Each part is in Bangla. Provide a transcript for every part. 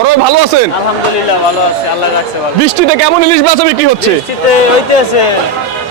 বড় ভাই ভালো আছেন? আলহামদুলিল্লাহ ভালো আছি আল্লাহ রাখছে ভালো। বৃষ্টিতে কেমন ইলিশ বেচা বিক্রি হচ্ছে? বৃষ্টিতে হইতেছে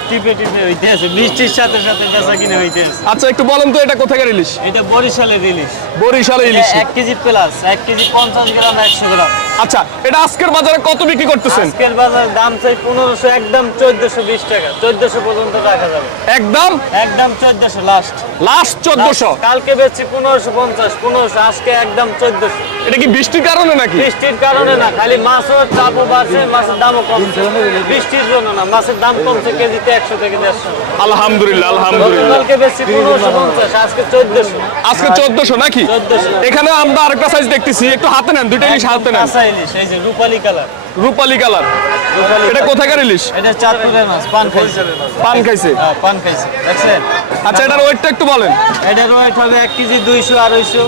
টিপে টিপে হইতেছে বৃষ্টির সাথে সাথে বেচা কিনে হইতে আছে আচ্ছা একটু বলেন তো এটা কোথাকার ইলিশ? এটা বরিশালের ইলিশ। বরিশালের ইলিশ। এক কেজি প্লাস এক কেজি পঞ্চাশ গ্রাম একশো গ্রাম। আচ্ছা এটা আজকের বাজারে কত বিক্রি করতেছেন? আজকের বাজার দাম চাই পনেরোশো একদম চোদ্দশো বিশ টাকা। চোদ্দশো পর্যন্ত রাখা যাবে। একদম? একদম চোদ্দশো লাস্ট লাস্ট চোদ্দশো? কালকে বেচছি পনেরোশো পঞ্চাশ পনেরোশো আজকে একদম চোদ্দশো। এটা কি বৃষ্টির কারণে নাকি? বৃষ্টির কারণে না খালি মাছও চাপও বাড়ছে মাছের দামও কমছে। বৃষ্টির জন্য না মাছের দাম কমছে কেজিতে একশো থেকে দেড়শো। আলহামদুলিল্লাহ আলহামদুলিল্লাহ। কালকে পনেরোশো পঞ্চাশ আজকে চোদ্দশো। আজকে চোদ্দশো নাকি? চোদ্দশো। এখানে আমরা আরেকটা সাইজ দেখতেছি একটু হাতে নেন দুইটা ইলিশ হাতে নেন। কাঁচা ইলিশ এই যে রূপালি কালার। রূপালি কালার। এটা কোথাকার ইলিশ? এটা চাঁদপুরের মাছ পান খাইছে। পান খাইছে? হ্যাঁ পান খাইছে। দেখছেন? আচ্ছা এটার ওয়েটটা একটু বলেন। এটার ওয়েট হবে এক কেজি দুইশো আড়াইশো।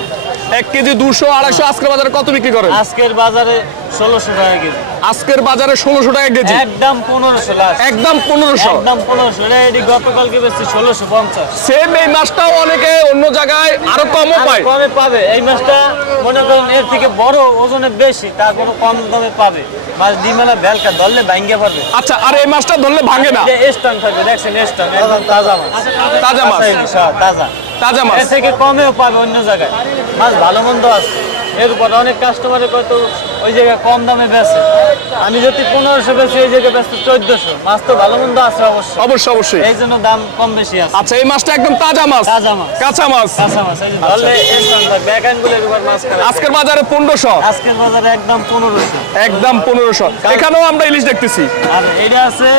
এক কেজি দুশো আড়াইশো আজকের বাজারে কত বিক্রি করেন? আজকের বাজারে ষোলোশো টাকা কেজি। আজকের বাজারে ষোলোশো টাকা কেজি। একদম পনেরোশো একদম পনেরোশো। একদম পনেরোশো। এটা গতকালকে বেশি ষোলোশো পঞ্চাশ। সেম এই মাছটাও অনেকে অন্য জায়গায় আরও কমও পায়। কমে পাবে। এই মাছটা মনে করেন এর থেকে বড় ওজনে বেশি তারপরে কম দামে পাবে। মাছ ডিমেলা ভেলকা ধরলে ভাঙ্গে পারবে আচ্ছা আর এই মাছটা ধরলে ভাঙে না? যে স্টন থাকবে দেখছেন স্টন একদম তাজা মাছ। তাজা মাছ। হ্যাঁ, তাজা। তাজা মাছ। থেকে কমেও পাবে অন্য জায়গায়। মাছ ভালো মন্দ আছে। এর উপর অনেক কাস্টমারে কত ওই জায়গায় কম দামে বেচে। আমি যদি পনেরোশো বেশি ওই জায়গায় ব্যস্ত চোদ্দশো। মাছ তো ভালো মন্দ আছে অবশ্যই। অবশ্যই অবশ্যই। এই জন্য দাম কম বেশি আছে। আচ্ছা এই মাছটা একদম তাজা মাছ। তাজা মাছ। কাঁচা মাছ। কাঁচা মাছ। এই ধরলে স্টন থাকবে। উপর মাছ আজকের বাজারে পনেরোশো। আজকের বাজারে একদম পনেরোশো। একদম পনেরোশো। এখানেও আমরা ইলিশ দেখতেছি। আর এটা আছে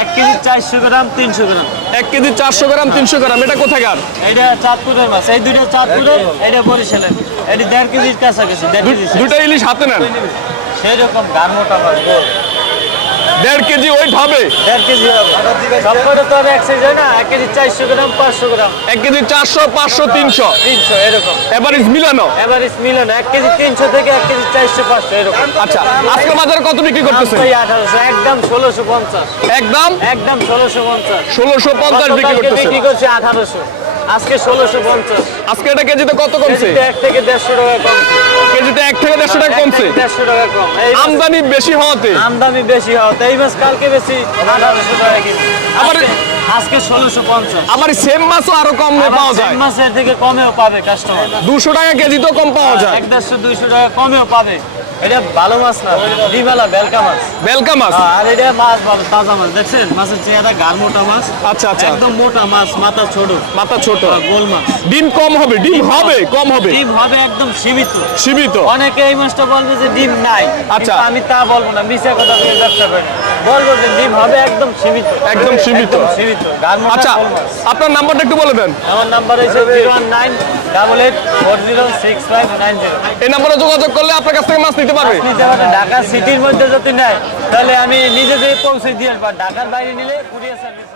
এক কেজি চারশো গ্রাম তিনশো গ্রাম। এক কেজি চারশো গ্রাম তিনশো গ্রাম। এটা কোথাকার? এটা চাঁদপুরের মাছ। এই দুটো চাঁদপুরের এটা বরিশালের। এটা দেড় কেজির কাছাকাছি দুটো ইলিশ হাতে নেন? সেই রকম গান মোটা মাছ। দেড় কেজি ওয়েট হবে। দেড় কেজি সবকটা তো এক সাইজ হয় না এক কেজি চারশো গ্রাম পাঁচশো গ্রাম। এক কেজি চারশো পাঁচশো তিনশো। তিনশো এরকম। এভারেজ মিলানো? এভারেজ মিলন এক কেজি তিনশো থেকে এক কেজি চারশো পাঁচশো এরকম। আচ্ছা আজকের বাজারে কত বিক্রি করতেছেন? আঠারোশো একদম ষোলোশো পঞ্চাশ। একদম? একদম ষোলোশো পঞ্চাশ। ষোলোশো পঞ্চাশ বিক্রি বিক্রি করছে আঠারোশো। আজকে ষোলোশো পঞ্চাশ। আজকে এটা কেজিতে কত কমছে? এক থেকে দেড়শো টাকা কমছে কেজিতে এক থেকে দেড়শো টাকা কমছে? দেড়শো টাকা কম। আমদানি বেশি হওয়াতে? আমদানি বেশি হওয়াতে। এই মাস কালকে বেশি আঠারোশো টাকা আবার- আজকে- আজকে ষোলোশো পঞ্চাশ। আবার সেম মাছও আরও কম পাওয়া যায়। মাছের থেকে কমেও পাবে কাস্টমার দুশো টাকা কেজি তো কম পাওয়া যায়। এক দেড়শো দুইশো টাকা কমেও পাবে। এটা ভালো মাছ না ডিমেলা বেলকা মাছ। বেলকা মাছ? হ্যাঁ, আর এটা মাছ ভালো তাজা মাছ। দেখছেন? মাছের চেহারা গাল মোটা মাছ। আচ্ছা আচ্ছা। একদম মোটা মাছ মাথা ছোট। মাথা ছোট। গোল মাছ। ডিম কম হবে ডিম হবে কম হবে। ডিম হবে একদম সীমিত। সীমিত। অনেকে এই মাছটা বলবে যে ডিম নাই। আচ্ছা। আমি তা বলব না মিশা কথা দিয়ে ব্যবসা করি। না। বলব ডিম হবে একদম সীমিত। একদম সীমিত। সীমিত। আচ্ছা আপনার নাম্বারটা একটু বলে দেন। আমার নাম্বার হচ্ছে zero one nine double eight four zero six five nine zero. এই নাম্বারে যোগাযোগ করলে আপনার কাছ থেকে মাছ নিতে পারবে। নিতে ঢাকা সিটির মধ্যে যদি নেয় তাহলে আমি নিজে যেয়ে পৌঁছে দিয়ে আসব। ঢাকার বাইরে নিলে কুরিয়ার সার্ভিস